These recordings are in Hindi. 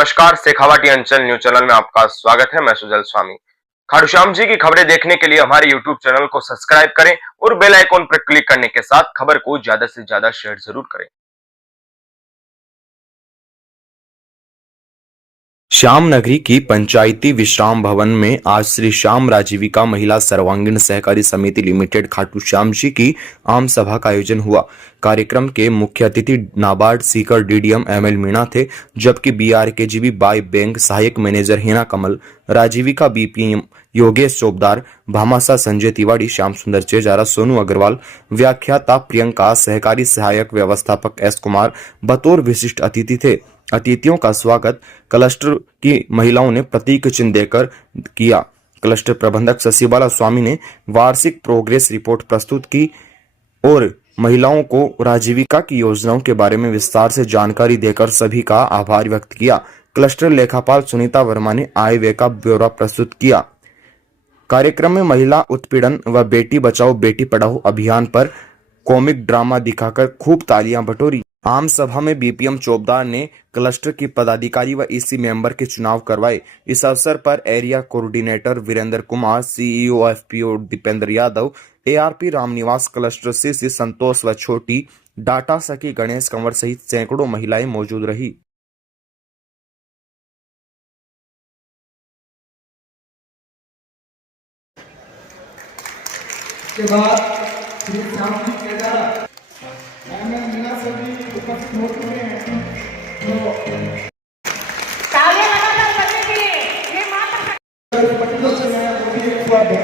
नमस्कार, शेखावाटी अंचल न्यूज चैनल में आपका स्वागत है। मैं सुजल स्वामी। खाटू श्याम जी की खबरें देखने के लिए हमारे यूट्यूब चैनल को सब्सक्राइब करें और बेल आइकॉन पर क्लिक करने के साथ खबर को ज्यादा से ज्यादा शेयर जरूर करें। श्याम नगरी की पंचायती विश्राम भवन में आज श्री श्याम राजीविका महिला सर्वांगीण सहकारी समिति लिमिटेड खाटू श्याम जी की आम सभा का आयोजन हुआ। कार्यक्रम के मुख्य अतिथि नाबार्ड सीकर डीडीएम एमएल मीणा थे, जबकि बीआरकेजीबी बाई बैंक सहायक मैनेजर हिना कमल, राजीविका बीपीएम योगेश चोपदार, भामासा संजय तिवारी, श्याम सुंदर चेजारा, सोनू अग्रवाल, व्याख्याता प्रियंका, सहकारी सहायक व्यवस्थापक एस कुमार बतौर विशिष्ट अतिथि थे। अतिथियों का स्वागत क्लस्टर की महिलाओं ने प्रतीक चिन्ह देकर किया। क्लस्टर प्रबंधक शशिबाला स्वामी ने वार्षिक प्रोग्रेस रिपोर्ट प्रस्तुत की और महिलाओं को राजीविका की योजनाओं के बारे में विस्तार से जानकारी देकर सभी का आभार व्यक्त किया। क्लस्टर लेखापाल सुनीता वर्मा ने आय व्यय का ब्यौरा प्रस्तुत किया। कार्यक्रम में महिला उत्पीड़न व बेटी बचाओ बेटी पढ़ाओ अभियान पर कॉमिक ड्रामा दिखाकर खूब तालियां बटोरी। आम सभा में बीपीएम चोपदार ने क्लस्टर की पदाधिकारी व ईसी मेंबर के चुनाव करवाए। इस अवसर पर area coordinator Virendra Kumar, CEO FPO Dipendra Yadav, ARP Ramniwas, cluster CC Santosh व छोटी, डाटा सखी गणेश कंवर सहित सैकड़ों महिलाएं मौजूद रही। के बाद श्री श्याम जी के द्वारा एमएल मीणा से भी उपस्थित हो चुके हैं। तो तालियां लगातार बजने के लिए ये मात्र पटना से मैं मोदी स्वागत है।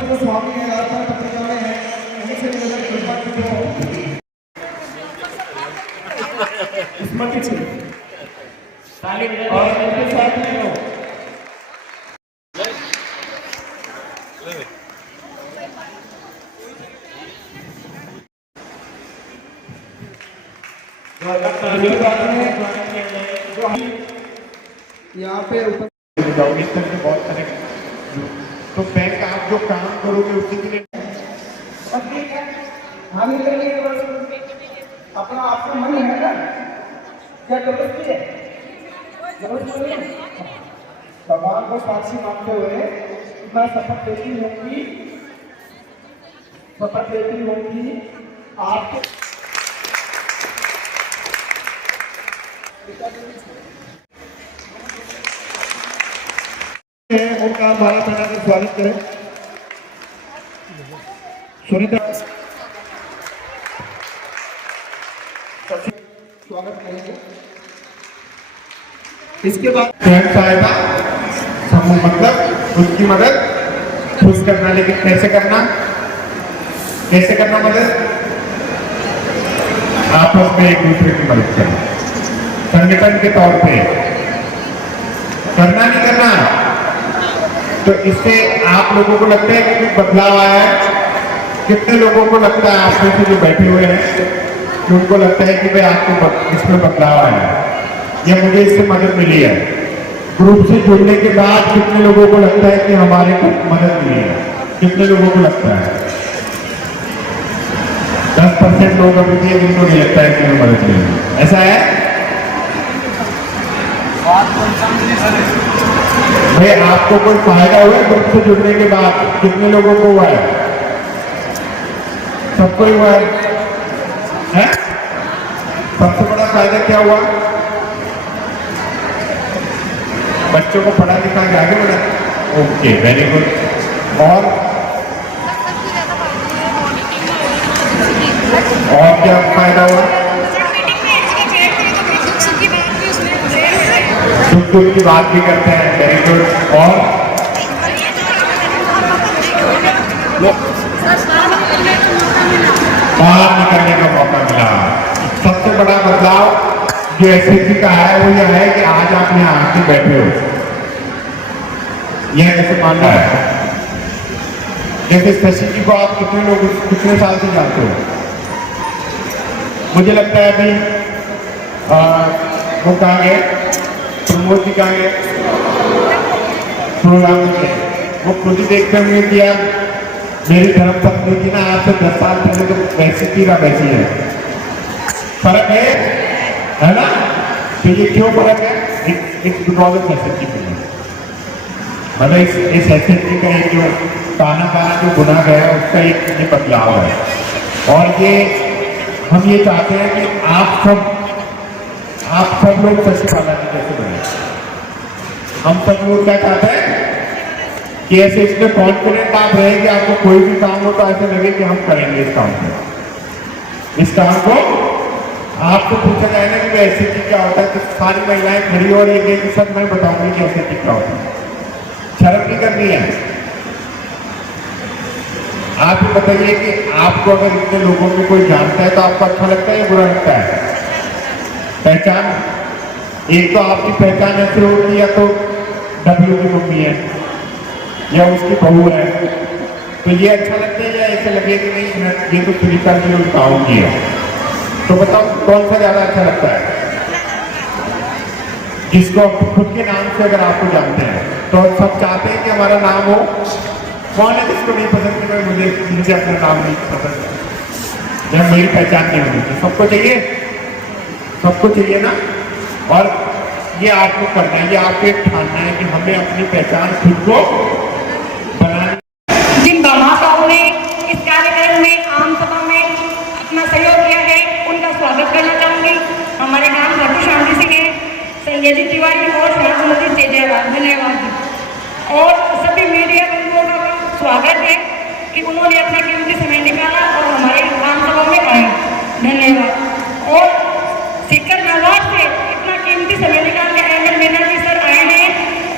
तो स्वामी के रास्ता पत्रिका में है, उनसे निवेदन करता हूं स्मृति से और उनके साथ में यहाँ पे बहुत सारे तो बैंक आप जो काम करोगे उसी के लिए हानि करने के बाद अपना आपका मन है ना, क्या जबरदस्ती है? जबरदस्ती नहीं है। भगवान को साक्षी मानते हुए मैं शपथ लेती होंगी आपको उनका भारत सेना का स्वागत करें। सुनीता स्वागत करेंगे। इसके बाद स्वयं सहायता समूह मतलब उसकी मदद खुद करना, लेकिन कैसे करना मदद आपस में एक दूसरे की मदद करना, संगठन के तौर पे करना नहीं करना। तो इससे आप लोगों को लगता है कि कुछ बदलाव आया है? कितने लोगों को लगता है आप में से जो बैठे हुए हैं कि उनको लगता है कि भाई आपको इसमें बदलाव आया है या मुझे इससे मदद मिली है? ग्रुप से जुड़ने के बाद कितने लोगों को लगता है कि हमारे को मदद मिली है? कितने लोगों को लगता है? 10% लोग अभी भी जिनको नहीं लगता है कि हमें मदद मिली। ऐसा है भाई? आपको कोई फायदा हुआ है ग्रुप से जुड़ने के बाद? कितने लोगों को हुआ है? सबको ही हुआ है? सबसे बड़ा फायदा क्या हुआ? बच्चों को पढ़ा लिखा के आगे बढ़ा। Okay, very good. और क्या फायदा हुआ? दुख की बात भी करते हैं, वेरी गुड। और बाहर निकलने का मौका मिला। सबसे बड़ा बदलाव जो एसएससी का है वो यह है कि आज आप यहाँ आके बैठे हो। यह कैसे मानना है? जैसे शशि जी को आप कितने साल से जानते हो? मुझे लगता है अभी वो कहाँ गए, प्रमोद जी कहाँ गए, प्रोग्राम में वो खुद ही देखते होंगे कि यार मेरी धर्म पत्नी थी ना, आज से 10 साल पहले तो वैसी थी ना वैसी है। फर्क है ना? तो ये क्यों फर्क है? It's because of SHG bill. मतलब इस एसएचजी का एक जो ताना जो बुना गया है उसका एक ये बदलाव है। और ये हम ये चाहते हैं कि आप सब लोग शशिकला जी जैसे बने। हम सब लोग क्या चाहते हैं कि ऐसे इसमें कॉन्फिडेंट आप रहे कि आपको कोई भी काम हो तो ऐसे लगे कि हम करेंगे इस काम को। इस काम को आपको पूछा जाए ना कि एसएचजी क्या होता है तो सारी महिलाएं खड़ी और एक सब मैं बताऊंगी कि एसएचजी क्या होता है। शर्म नहीं करनी है। आप ही बताइए कि आपको अगर इतने लोगों में कोई जानता है तो आपको अच्छा लगता है या बुरा लगता है? पहचान, एक तो आपकी पहचान ऐसे होगी या तो डब्ल्यू की मम्मी है या उसकी बहू है, तो ये अच्छा लगता है या ऐसे लगे कि नहीं ये तो सुनीता जी और गाँव की है? तो बताओ कौन सा ज्यादा अच्छा लगता है? जिसको खुद के नाम से अगर आपको जानते हैं तो सब चाहते हैं कि हमारा नाम हो। कौन है जिसको नहीं पसंद कि मुझे अपना नाम नहीं पसंद जब मेरी पहचान नहीं होगी? तो सबको चाहिए ना। और ये आपको करना है, ये आपको एक ठानना है कि हमें अपनी पहचान खुद को बनानी। जिन भामाशाहों ने इस कार्यक्रम में आम सभा में अपना सहयोग किया है उनका स्वागत करना चाहूंगी। हमारे नाम खाटू श्याम जी सिंह है, संजय जी तिवारी और श्याम सुंदर जी जयवाल, धन्यवाद जी। और सभी मीडिया बंधुओं का स्वागत है कि उन्होंने अपना कीमती समय निकाला और हमारे आम सभा में आए, धन्यवाद। और सीकर नवाज से इतना कीमती समय निकाल के अहमद मीना जी सर आए हैं।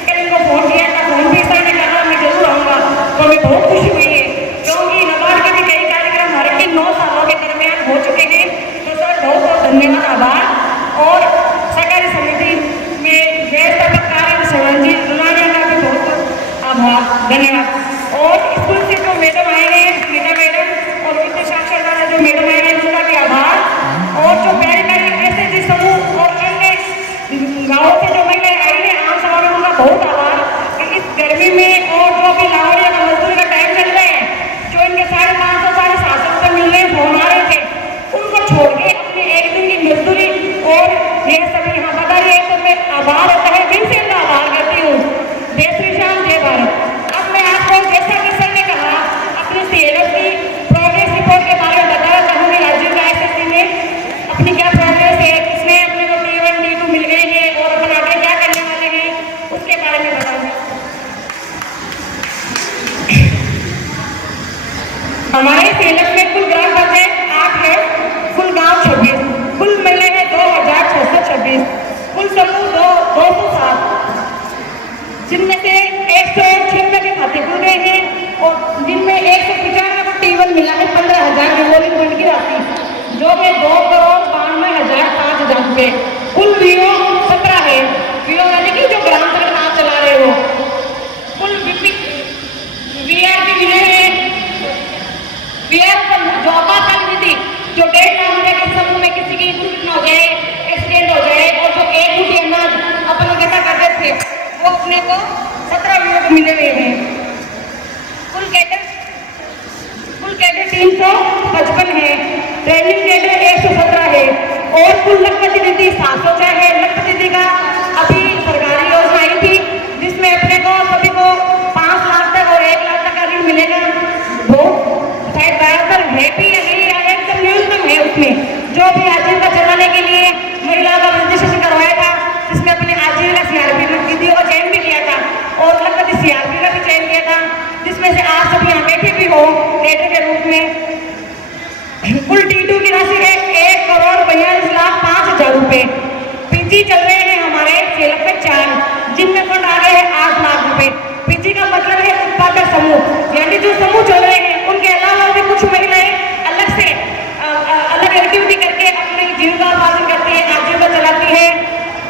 कल इनको फोन किया था, फोन भी सर ने कहा मैं जरूर आऊँगा, तो हमें बहुत खुशी हुई है क्योंकि नवाज के भी कई कार्यक्रम हमारे 9 सालों के दरमियान हो चुके हैं। तो सर बहुत बहुत धन्यवाद, आभार। और सहकारी समिति में व्यवस्थापक कार्य शिवाजी दुलानिया का भी बहुत बहुत आभार, धन्यवाद। और स्कूल से जो मैडम आए हैं, मीना मैडम और वित्त साक्षरता जो मैडम आए हैं उनका भी आभार। और जो प्यारी प्यारी एसएचजी समूह और अन्य गाँव से जो महिलाएं आई हैं आम सभा में उनका बहुत आभार कि इस गर्मी में और जो अभी लाहौरिया का मजदूरी का टाइम चल रहा है, जो इनके 550 750 रुपये मिलने फोन आ रहे थे, उनको छोड़ के अपनी एक दिन की मजदूरी और ये सभी यहाँ बता रही है, तो मैं आभार होता है दिल से इनका आभार करती हूँ। जय श्री श्याम, जय भारत। अब मैं आपको जैसा कि सर ने कहा अपनी सीएलएफ की प्रोग्रेस रिपोर्ट के बारे में बताना चाहूँगी। राज्य का एसएससी में अपनी क्या प्रोग्रेस है, इसमें अपने को T1 T2 मिल गए हैं और अपन आगे क्या करने वाले हैं उसके बारे में बताऊँगी। हमारे सीएलएफ में कुल ग्राम पंचायत 8 है, कुल गाँव 26, कुल मिले हैं 2626, कुल समूह 207, जिनमें से 196 के खाते खुल गए हैं और जिनमें 195 को T1 मिला है 15,000 रिवॉल्विंग फंड की राशि, जो कि 2,92,005 रुपये। कुल वीओ 17 है, वीओ यानी कि जो ग्राम सभा काम चला रहे हो। कुल वीआरपी मिले हैं, वीआर जो आपातकाल विधि जो 1.5 लाख रुपये के समूह में किसी की दुर्घटना हो जाए, एक्सीडेंट हो जाए और जो एक मुट्ठी अनाज अपन इकट्ठा करते थे वो अपने को 17 वीओ को मिले हुए हैं। कुल कैडर 355 है, ट्रेनिंग कैडर 117 है और कुल लखपति दीदी 704 है। लखपति दीदी का अभी सरकारी योजना आई थी जिसमें अपने को सभी को 5 लाख तक और 1 लाख तक का ऋण मिलेगा। वो शायद बराबर है भी या नहीं है, एकदम न्यूनतम है। उसमें जो भी आजीविका चलाने के लिए महिलाओं का रजिस्ट्रेशन करवाया था, जिसमें अपने आजीविका सीआरपी दीदियों का चयन भी किया था और लखपति सीआरपी का भी चयन किया था, जिसमें से आप सभी यहाँ बैठे भी हो कैडर के रूप में। कुल T2 की राशि है 1,42,05,000 रुपये। पीजी चल रहे हैं हमारे सीएलएफ में 4, जिनमें फंड आ गए हैं 8 लाख रुपए। पीजी का मतलब है उत्पादक समूह, यानी जो समूह चल रहे हैं उनके अलावा भी कुछ महिलाएं अलग से अलग एक्टिविटी करके अपनी जीविका पालन करती है, आजीविका चलाती है।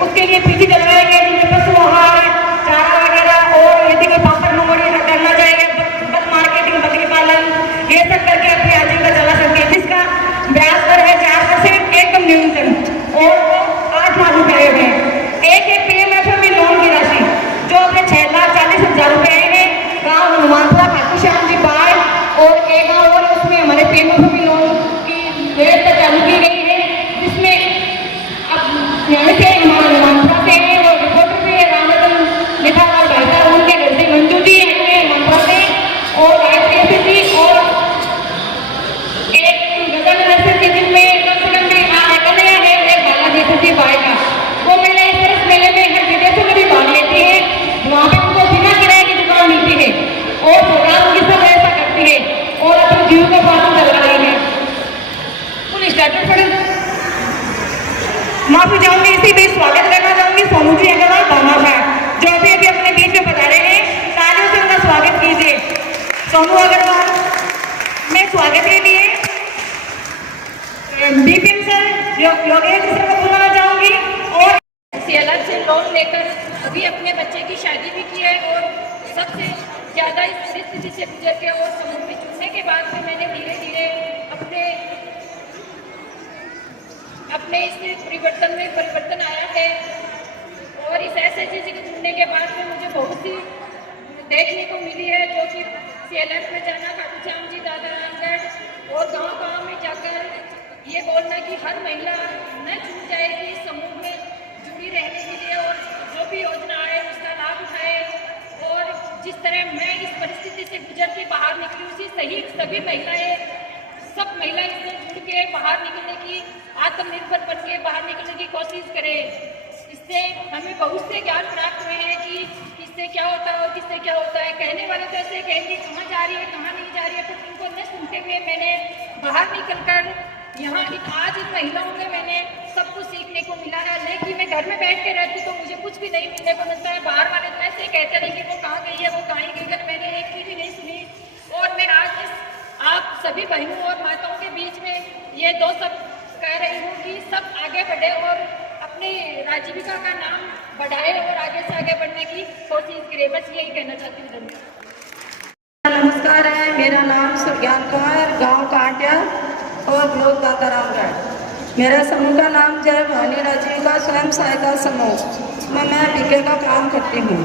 उसके लिए पीजी चल रहे हैं जिनमें पशु आहार, चारा वगैरह और यदि कोई पापड़ नमोड़ी करना चाहेगा, बक मार्केटिंग, बकरी पालन, ये सब करके अपनी आजीविका चला सकती है, जिसका ब्याज दर है 4% एकदम न्यूनतम और 8 लाख रुपए आए हुए। एक PMFME लोन की राशि जो अपने 6,40,000 रुपए आए हैं। गाँव हनुमानपुरा खाटू श्याम जी बाढ़ और एक गाँव और उसमें हमारे PMFME लोन की व्यवस्था चालू की गई है, जिसमें यहाँ से हमारे मंत्रा से वो रिपोर्टर भी है रामचंद्र मिठालाल भाई साहब, उनके घर से मंजू जी है मंत्रा से, और गायत्री जी, और एक गगन नर्सरी के जिनमें कम से कम भी कन्हैया है, एक बालाजी सची भाई का। वो मेला इस तरह मेले में हर विदेशों में भी भाग लेती है, वहाँ पे उनको बिना किराए की दुकान मिलती है और सरकार उनकी सब ऐसा करती है और अपने जीव को पालन चला रही है। फुल स्टार्टर पड़े माफी चाहूंगी, इसी बीच स्वागत करना चाहूंगी सोनू जी अग्रवाल दामाशा, जो अभी अभी अपने बीच में पधारे हैं, तालियों से उनका स्वागत कीजिए। सोनू अग्रवाल में स्वागत के लिए बीपीएम सर योगेश सर को बुलाना चाहूंगी। और अलग से लोन लेकर अभी अपने बच्चे की शादी भी की है, और सबसे ज़्यादा इस परिस्थिति से गुजर के और समुद्र में जुड़ने के बाद में मैंने धीरे धीरे अपने इस परिवर्तन में परिवर्तन आया है। और इस SHG से जुड़ने के बाद में मुझे बहुत सी देखने को मिली है, जो कि CLF में जाना, खाटू श्याम जी, दादा रामगढ़ और गांव-गांव में जाकर ये बोलना कि हर महिला न छूट जाएगी इस समूह में जुड़ी रहने के लिए, और जो भी योजना है उसका लाभ उठाए। और जिस तरह मैं इस परिस्थिति से गुजर के बाहर निकली, उसी सही सभी महिलाएं, सब महिलाएं इससे जुड़ के बाहर निकलने की, आत्मनिर्भर बन के बाहर निकलने की कोशिश करें। इससे हमें बहुत से ज्ञान प्राप्त हुए हैं कि किससे क्या होता है और किससे क्या होता है। कहने वाले तो ऐसे कहेंगे कहाँ जा रही है कहाँ नहीं जा रही है, तो उनको न सुनते हुए मैंने बाहर निकल कर यहाँ आज इन महिलाओं में मैंने सब कुछ सीखने को मिला है। लेकिन मैं घर में बैठ के रहती तो मुझे कुछ भी नहीं मिलने को मिलता है। बाहर वाले तो ऐसे कहते रहे कि वो कहाँ गई है, वो कहाँ गई है, मैंने एक चीज़ भी नहीं सुनी। और मैं आज आप सभी बहनों और माताओं के बीच में ये दो सब कह रही हूँ कि सब आगे बढ़े और अपनी आजीविका का नाम बढ़ाए और आगे से आगे बढ़ने की कोशिश करें। बस यही कहना चाहती हूँ। धन्यवाद। नमस्कार है, मेरा नाम सुज्ञान कुमार, गांव कांटिया और ब्लॉक दाता रामगढ़। मेरा समूह का नाम जय भवानी आजीविका स्वयं सहायता समूह, इसमें मैं बीके का काम करती हूँ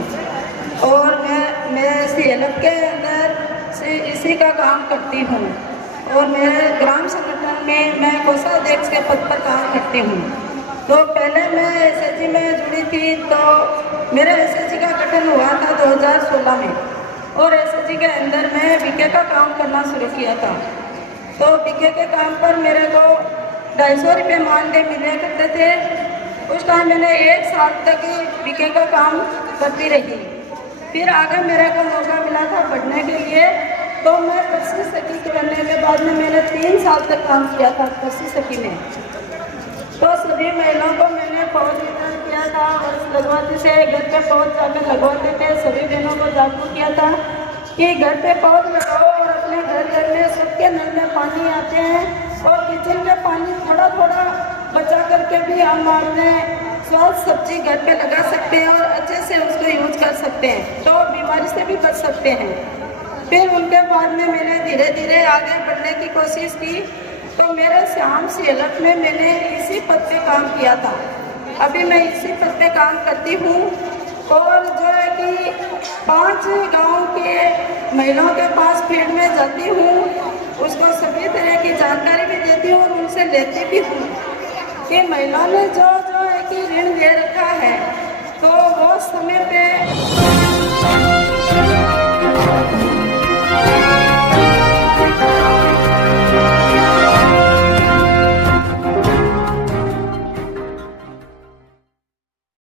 और मैं CLF के अंदर से इसी का काम करती हूँ। और मेरे ग्राम संगठन में मैं कोषाध्यक्ष के पद पर काम करती हूँ। तो पहले मैं SHG में जुड़ी थी, तो मेरे SHG का गठन हुआ था 2016 में, और SHG के अंदर मैं बीके का काम करना शुरू किया था। तो बीके के काम पर मेरे को 250 रुपये मानदेय मिले करते थे। उस टाइम मैंने 1 साल तक बीके का काम करती रही। फिर आगे मेरे को मौका मिला था पढ़ने के लिए, तो मैं कृषि सखी करने के बाद में मैंने 3 साल तक काम किया था कृषि सखी में। तो सभी महिलाओं को मैंने पौध वितरण किया था और लगवाते थे, घर पे पौध जाकर लगवाते थे। सभी बहनों को जागरूक किया था कि घर पे पौध लगाओ और अपने घर में सबके नल में पानी आते हैं और किचन का पानी थोड़ा थोड़ा बचा करके भी हम अपने स्वाद सब्जी घर पे लगा सकते हैं और अच्छे से उसको यूज कर सकते हैं, तो बीमारी से भी बच सकते हैं। फिर उनके बाद में मैंने धीरे धीरे आगे बढ़ने की कोशिश की। तो मेरे श्याम CLF में मैंने इसी पद पे काम किया था। अभी मैं इसी पद पे काम करती हूँ और जो है कि 5 गांव के महिलाओं के पास फील्ड में जाती हूँ, उसको सभी तरह की जानकारी भी देती हूँ और उनसे लेती भी हूँ कि महिलाओं ने जो है कि ऋण ले रखा है, तो वो समय पे